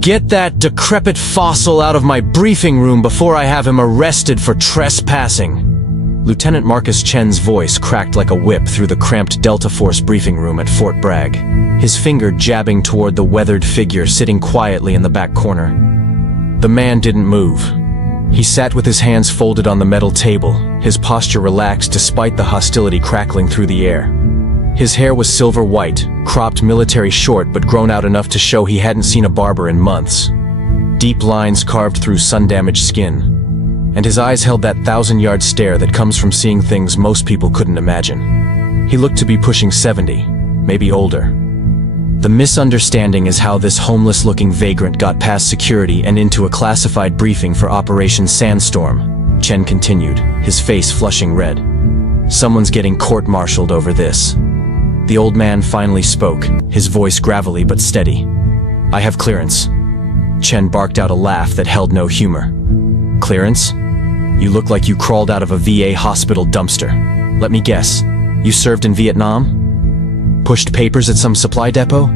Get that decrepit fossil out of my briefing room before I have him arrested for trespassing. Lieutenant Marcus Chen's voice cracked like a whip through the cramped Delta Force briefing room at Fort Bragg, his finger jabbing toward the weathered figure sitting quietly in the back corner. The man didn't move. He sat with his hands folded on the metal table, his posture relaxed despite the hostility crackling through the air. His hair was silver white, cropped military short but grown out enough to show he hadn't seen a barber in months. Deep lines carved through sun-damaged skin. And his eyes held that 1,000-yard stare that comes from seeing things most people couldn't imagine. He looked to be pushing 70, maybe older. The misunderstanding is how this homeless-looking vagrant got past security and into a classified briefing for Operation Sandstorm, Chen continued, his face flushing red. Someone's getting court-martialed over this. The old man finally spoke, his voice gravelly but steady. I have clearance. Chen barked out a laugh that held no humor. Clearance? You look like you crawled out of a VA hospital dumpster. Let me guess, you served in Vietnam? Pushed papers at some supply depot?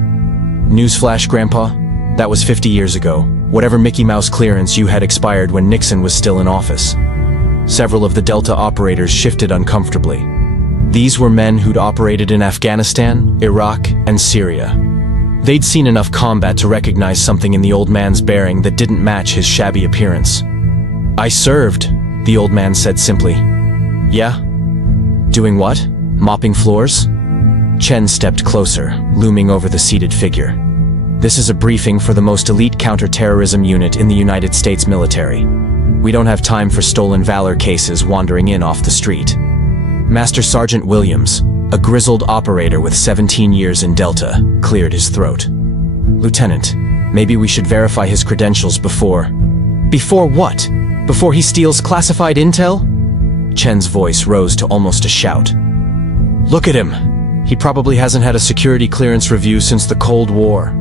Newsflash, Grandpa, that was 50 years ago. Whatever Mickey Mouse clearance you had expired when Nixon was still in office. Several of the Delta operators shifted uncomfortably. These were men who'd operated in Afghanistan, Iraq, and Syria. They'd seen enough combat to recognize something in the old man's bearing that didn't match his shabby appearance. I served, the old man said simply. Yeah? Doing what? Mopping floors? Chen stepped closer, looming over the seated figure. This is a briefing for the most elite counterterrorism unit in the United States military. We don't have time for stolen valor cases wandering in off the street. Master Sergeant Williams, a grizzled operator with 17 years in Delta, cleared his throat. Lieutenant, maybe we should verify his credentials before... Before what? Before he steals classified intel? Chen's voice rose to almost a shout. Look at him. He probably hasn't had a security clearance review since the Cold War.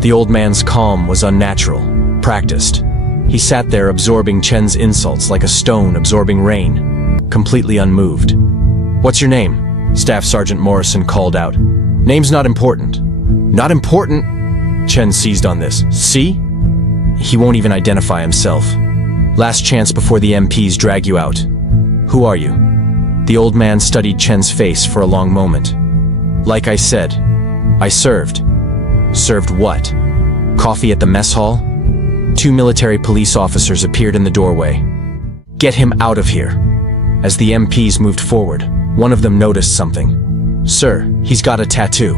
The old man's calm was unnatural, practiced. He sat there absorbing Chen's insults like a stone absorbing rain, completely unmoved. What's your name? Staff Sergeant Morrison called out. Name's not important. Not important? Chen seized on this. See? He won't even identify himself. Last chance before the MPs drag you out. Who are you? The old man studied Chen's face for a long moment. Like I said, I served. Served what? Coffee at the mess hall? 2 military police officers appeared in the doorway. Get him out of here. As the MPs moved forward, one of them noticed something. Sir, he's got a tattoo.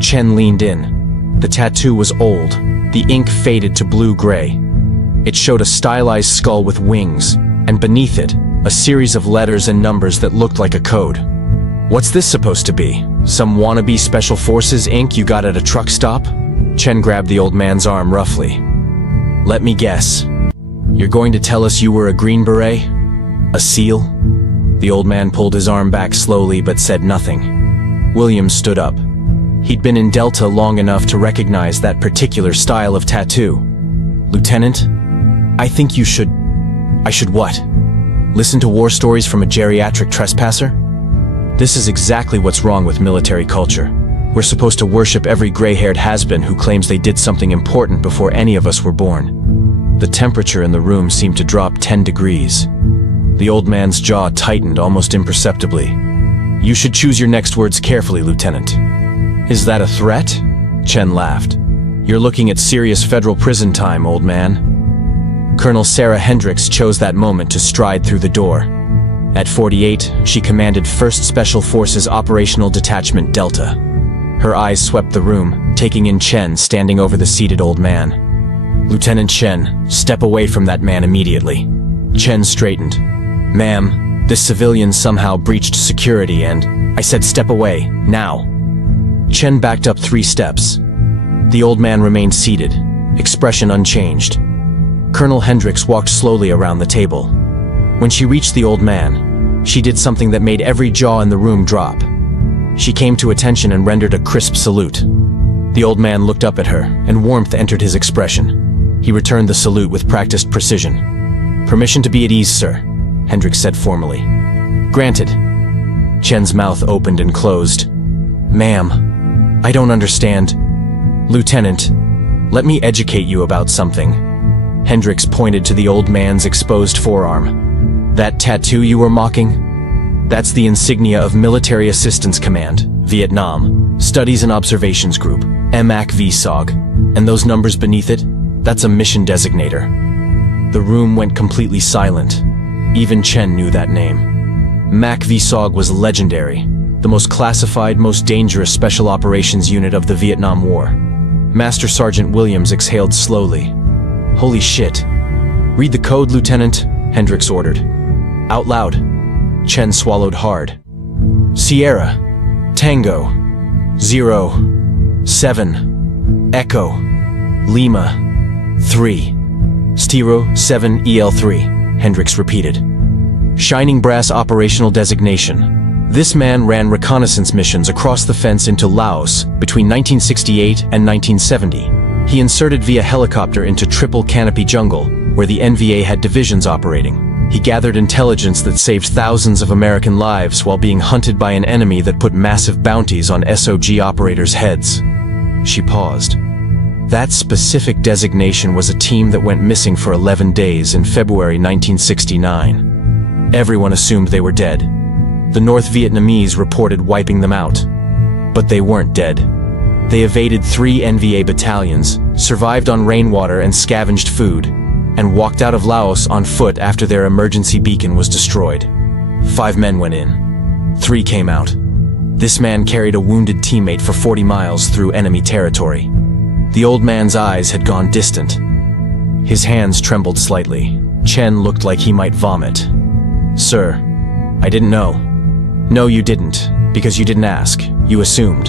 Chen leaned in. The tattoo was old, the ink faded to blue-gray. It showed a stylized skull with wings, and beneath it, a series of letters and numbers that looked like a code. What's this supposed to be? Some wannabe Special Forces ink you got at a truck stop? Chen grabbed the old man's arm roughly. Let me guess. You're going to tell us you were a Green Beret? A SEAL? The old man pulled his arm back slowly but said nothing. Williams stood up. He'd been in Delta long enough to recognize that particular style of tattoo. Lieutenant, I think you should... I should what? Listen to war stories from a geriatric trespasser? This is exactly what's wrong with military culture. We're supposed to worship every gray-haired has-been who claims they did something important before any of us were born. The temperature in the room seemed to drop 10 degrees. The old man's jaw tightened almost imperceptibly. You should choose your next words carefully, Lieutenant. Is that a threat? Chen laughed. You're looking at serious federal prison time, old man. Colonel Sarah Hendricks chose that moment to stride through the door. At 48, she commanded 1st Special Forces Operational Detachment Delta. Her eyes swept the room, taking in Chen standing over the seated old man. Lieutenant Chen, step away from that man immediately. Chen straightened. Ma'am, this civilian somehow breached security and... I said step away, now. Chen backed up 3 steps. The old man remained seated, expression unchanged. Colonel Hendricks walked slowly around the table. When she reached the old man, she did something that made every jaw in the room drop. She came to attention and rendered a crisp salute. The old man looked up at her, and warmth entered his expression. He returned the salute with practiced precision. Permission to be at ease, sir, Hendricks said formally. Granted. Chen's mouth opened and closed. Ma'am, I don't understand. Lieutenant, Let me educate you about something. Hendricks pointed to the old man's exposed forearm. That tattoo you were mocking? That's the insignia of Military Assistance Command, Vietnam, Studies and Observations Group, MAC-VSOG. And those numbers beneath it? That's a mission designator. The room went completely silent. Even Chen knew that name. MAC-VSOG was legendary, the most classified, most dangerous special operations unit of the Vietnam War. Master Sergeant Williams exhaled slowly. Holy shit. Read the code, Lieutenant, Hendricks ordered. Out loud. Chen swallowed hard. Sierra, Tango, 0, 7, Echo, Lima, 3, Stiro 7 EL3, Hendricks repeated. Shining Brass operational designation. This man ran reconnaissance missions across the fence into Laos between 1968 and 1970. He inserted via helicopter into Triple Canopy Jungle, where the NVA had divisions operating. He gathered intelligence that saved thousands of American lives while being hunted by an enemy that put massive bounties on SOG operators' heads. She paused. That specific designation was a team that went missing for 11 days in February 1969. Everyone assumed they were dead. The North Vietnamese reported wiping them out. But they weren't dead. They evaded 3 NVA battalions, survived on rainwater and scavenged food, and walked out of Laos on foot after their emergency beacon was destroyed. 5 men went in. 3 came out. This man carried a wounded teammate for 40 miles through enemy territory. The old man's eyes had gone distant. His hands trembled slightly. Chen looked like he might vomit. Sir, I didn't know. No, you didn't, because you didn't ask. You assumed.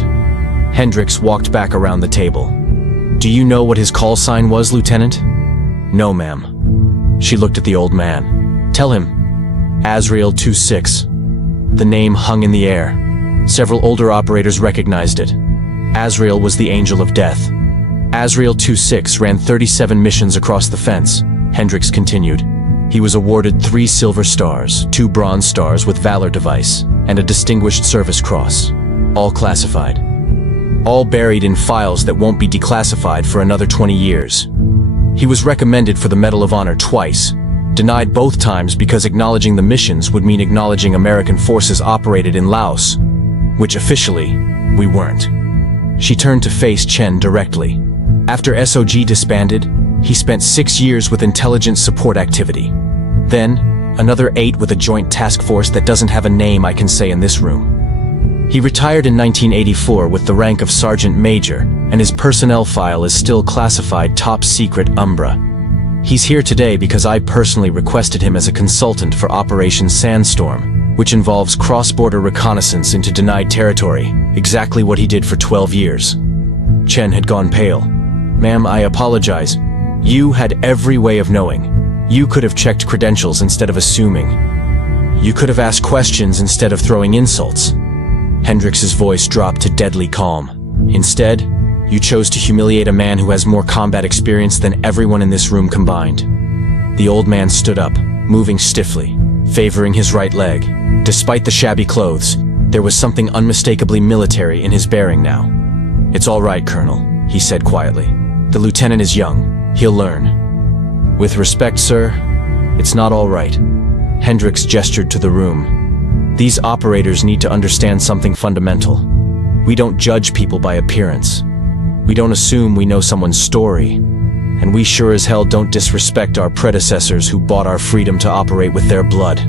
Hendricks walked back around the table. Do you know what his call sign was, Lieutenant? No, ma'am. She looked at the old man. Tell him. Azrael 26. The name hung in the air. Several older operators recognized it. Azrael was the angel of death. Azrael 26 ran 37 missions across the fence, Hendricks continued. He was awarded 3 silver stars, 2 bronze stars with Valor device, and a Distinguished Service Cross. All classified. All buried in files that won't be declassified for another 20 years. He was recommended for the Medal of Honor twice, denied both times because acknowledging the missions would mean acknowledging American forces operated in Laos, which officially, we weren't. She turned to face Chen directly. After SOG disbanded, he spent 6 years with intelligence support activity. Then, another 8 with a joint task force that doesn't have a name I can say in this room. He retired in 1984 with the rank of Sergeant Major, and his personnel file is still classified Top Secret Umbra. He's here today because I personally requested him as a consultant for Operation Sandstorm, which involves cross-border reconnaissance into denied territory, exactly what he did for 12 years. Chen had gone pale. Ma'am, I apologize. You had every way of knowing. You could have checked credentials instead of assuming. You could have asked questions instead of throwing insults. Hendricks' voice dropped to deadly calm. Instead, you chose to humiliate a man who has more combat experience than everyone in this room combined. The old man stood up, moving stiffly, favoring his right leg. Despite the shabby clothes, there was something unmistakably military in his bearing now. It's all right, Colonel, he said quietly. The lieutenant is young. He'll learn. With respect, sir, it's not all right. Hendricks gestured to the room. These operators need to understand something fundamental. We don't judge people by appearance. We don't assume we know someone's story. And we sure as hell don't disrespect our predecessors who bought our freedom to operate with their blood.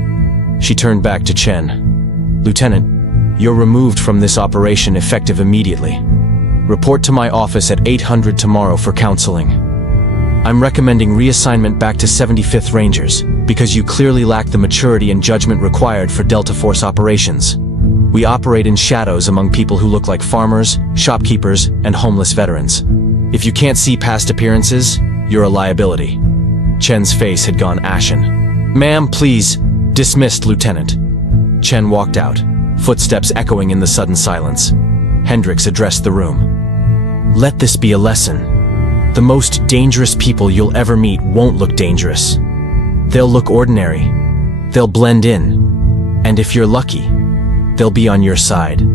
She turned back to Chen. Lieutenant, you're removed from this operation effective immediately. Report to my office at 800 tomorrow for counseling. I'm recommending reassignment back to 75th Rangers, because you clearly lack the maturity and judgment required for Delta Force operations. We operate in shadows among people who look like farmers, shopkeepers, and homeless veterans. If you can't see past appearances, you're a liability. Chen's face had gone ashen. Ma'am, please. Dismissed, Lieutenant. Chen walked out, footsteps echoing in the sudden silence. Hendricks addressed the room. Let this be a lesson. The most dangerous people you'll ever meet won't look dangerous. They'll look ordinary. They'll blend in. And if you're lucky, they'll be on your side.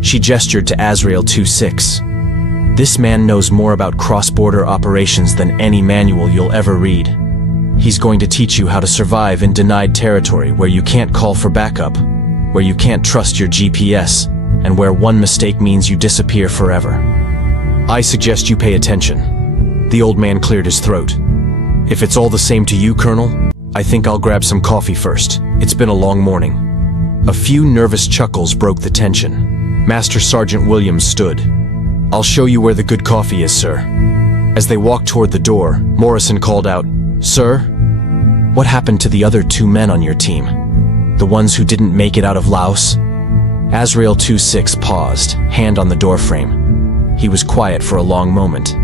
She gestured to Azrael 26. This man knows more about cross-border operations than any manual you'll ever read. He's going to teach you how to survive in denied territory where you can't call for backup, where you can't trust your GPS, and where one mistake means you disappear forever. I suggest you pay attention. The old man cleared his throat. If it's all the same to you, Colonel, I think I'll grab some coffee first. It's been a long morning. A few nervous chuckles broke the tension. Master Sergeant Williams stood. I'll show you where the good coffee is, sir. As they walked toward the door, Morrison called out, Sir, what happened to the other 2 men on your team? The ones who didn't make it out of Laos? Azrael 26 paused, hand on the doorframe. He was quiet for a long moment.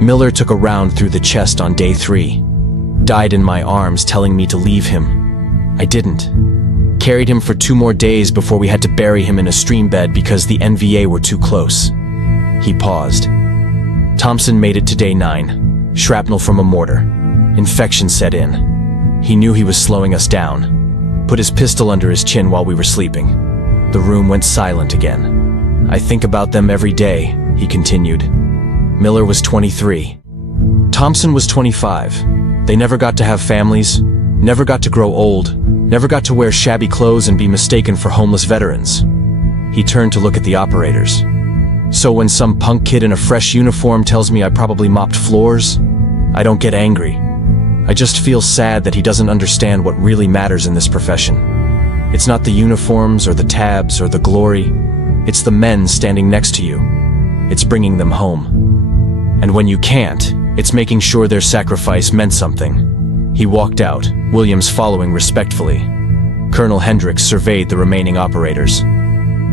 Miller took a round through the chest on day 3. Died in my arms, telling me to leave him. I didn't. Carried him for 2 more days before we had to bury him in a stream bed because the NVA were too close. He paused. Thompson made it to day 9. Shrapnel from a mortar. Infection set in. He knew he was slowing us down. Put his pistol under his chin while we were sleeping. The room went silent again. I think about them every day, he continued. Miller was 23. Thompson was 25. They never got to have families, never got to grow old, never got to wear shabby clothes and be mistaken for homeless veterans. He turned to look at the operators. So when some punk kid in a fresh uniform tells me I probably mopped floors, I don't get angry. I just feel sad that he doesn't understand what really matters in this profession. It's not the uniforms or the tabs or the glory. It's the men standing next to you. It's bringing them home. And when you can't, it's making sure their sacrifice meant something. He walked out, Williams following respectfully. Colonel Hendricks surveyed the remaining operators.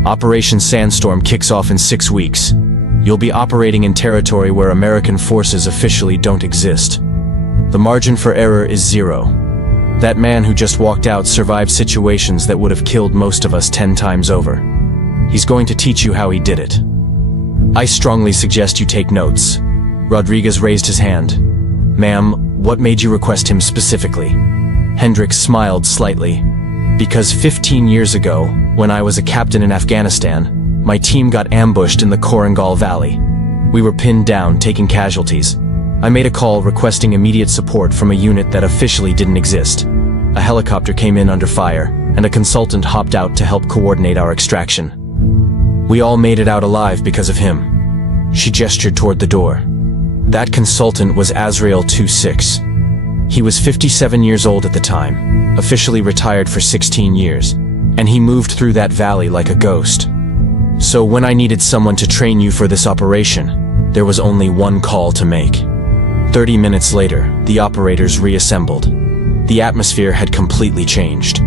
Operation Sandstorm kicks off in 6 weeks. You'll be operating in territory where American forces officially don't exist. The margin for error is 0. That man who just walked out survived situations that would have killed most of us 10 times over. He's going to teach you how he did it. I strongly suggest you take notes. Rodriguez raised his hand. Ma'am, what made you request him specifically? Hendricks smiled slightly. Because 15 years ago, when I was a captain in Afghanistan, my team got ambushed in the Korangal Valley. We were pinned down, taking casualties. I made a call requesting immediate support from a unit that officially didn't exist. A helicopter came in under fire, and a consultant hopped out to help coordinate our extraction. We all made it out alive because of him. She gestured toward the door. That consultant was Azrael 26. He was 57 years old at the time, officially retired for 16 years, and he moved through that valley like a ghost. So when I needed someone to train you for this operation, there was only one call to make. 30 minutes later, the operators reassembled. The atmosphere had completely changed.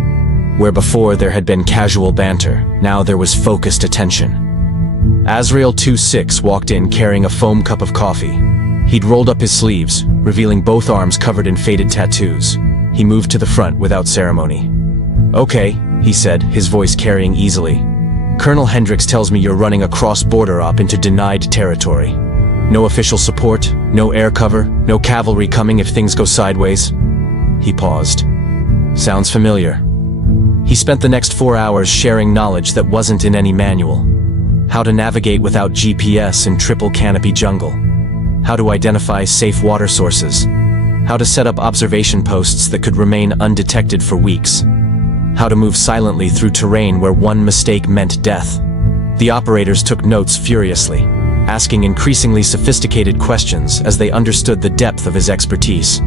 Where before there had been casual banter, now there was focused attention. Azrael 26 walked in carrying a foam cup of coffee. He'd rolled up his sleeves, revealing both arms covered in faded tattoos. He moved to the front without ceremony. Okay, he said, his voice carrying easily. Colonel Hendricks tells me you're running a cross-border op into denied territory. No official support, no air cover, no cavalry coming if things go sideways. He paused. Sounds familiar. He spent the next 4 hours sharing knowledge that wasn't in any manual. How to navigate without GPS in triple canopy jungle. How to identify safe water sources. How to set up observation posts that could remain undetected for weeks. How to move silently through terrain where one mistake meant death. The operators took notes furiously, asking increasingly sophisticated questions as they understood the depth of his expertise.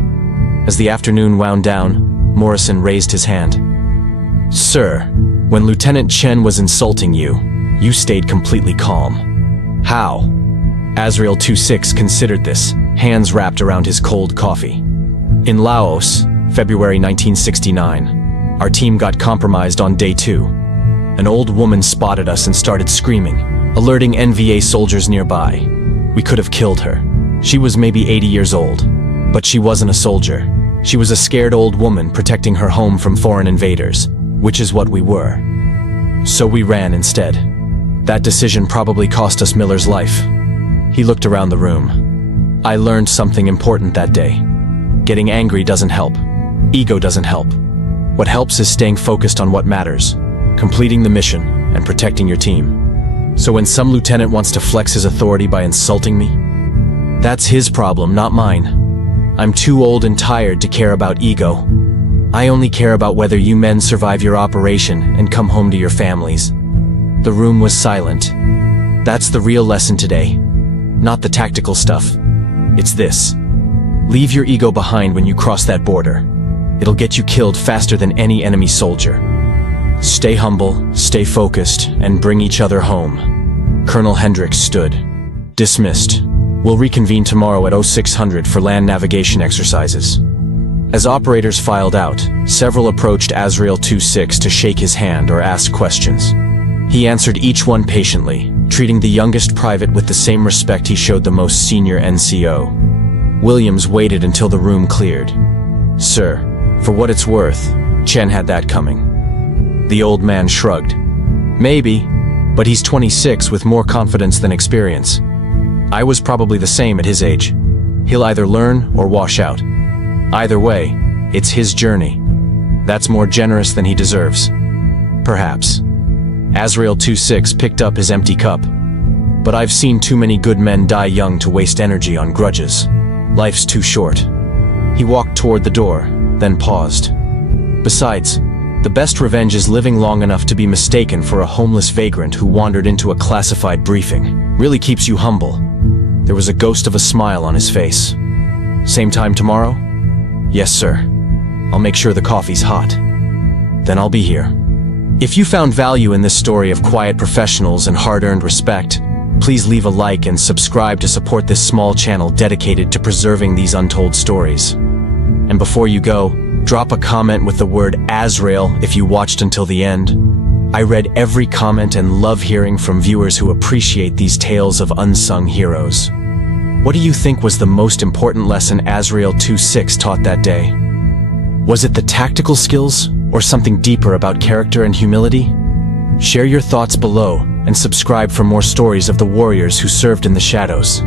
As the afternoon wound down, Morrison raised his hand. Sir, when Lieutenant Chen was insulting you, you stayed completely calm. How? Azrael 26 considered this, hands wrapped around his cold coffee. In Laos, February 1969, our team got compromised on day 2. An old woman spotted us and started screaming, alerting NVA soldiers nearby. We could have killed her. She was maybe 80 years old, but she wasn't a soldier. She was a scared old woman protecting her home from foreign invaders, which is what we were. So we ran instead. That decision probably cost us Miller's life. He looked around the room. I learned something important that day. Getting angry doesn't help. Ego doesn't help. What helps is staying focused on what matters, completing the mission, and protecting your team. So when some lieutenant wants to flex his authority by insulting me, that's his problem, not mine. I'm too old and tired to care about ego. I only care about whether you men survive your operation and come home to your families. The room was silent. That's the real lesson today, not the tactical stuff. It's this. Leave your ego behind when you cross that border. It'll get you killed faster than any enemy soldier. Stay humble, stay focused, and bring each other home. Colonel Hendricks stood. Dismissed. We'll reconvene tomorrow at 0600 for land navigation exercises. As operators filed out, several approached Azrael 26 to shake his hand or ask questions. He answered each one patiently, treating the youngest private with the same respect he showed the most senior NCO. Williams waited until the room cleared. Sir, for what it's worth, Chen had that coming. The old man shrugged. Maybe, but he's 26 with more confidence than experience. I was probably the same at his age. He'll either learn or wash out. Either way, it's his journey. That's more generous than he deserves. Perhaps. Azrael 26 picked up his empty cup. But I've seen too many good men die young to waste energy on grudges. Life's too short. He walked toward the door, then paused. Besides, the best revenge is living long enough to be mistaken for a homeless vagrant who wandered into a classified briefing. Really keeps you humble. There was a ghost of a smile on his face. Same time tomorrow? Yes, sir. I'll make sure the coffee's hot. Then I'll be here. If you found value in this story of quiet professionals and hard-earned respect, please leave a like and subscribe to support this small channel dedicated to preserving these untold stories. And before you go, drop a comment with the word Azrael if you watched until the end. I read every comment and love hearing from viewers who appreciate these tales of unsung heroes. What do you think was the most important lesson Azrael 26 taught that day? Was it the tactical skills or something deeper about character and humility? Share your thoughts below and subscribe for more stories of the warriors who served in the shadows.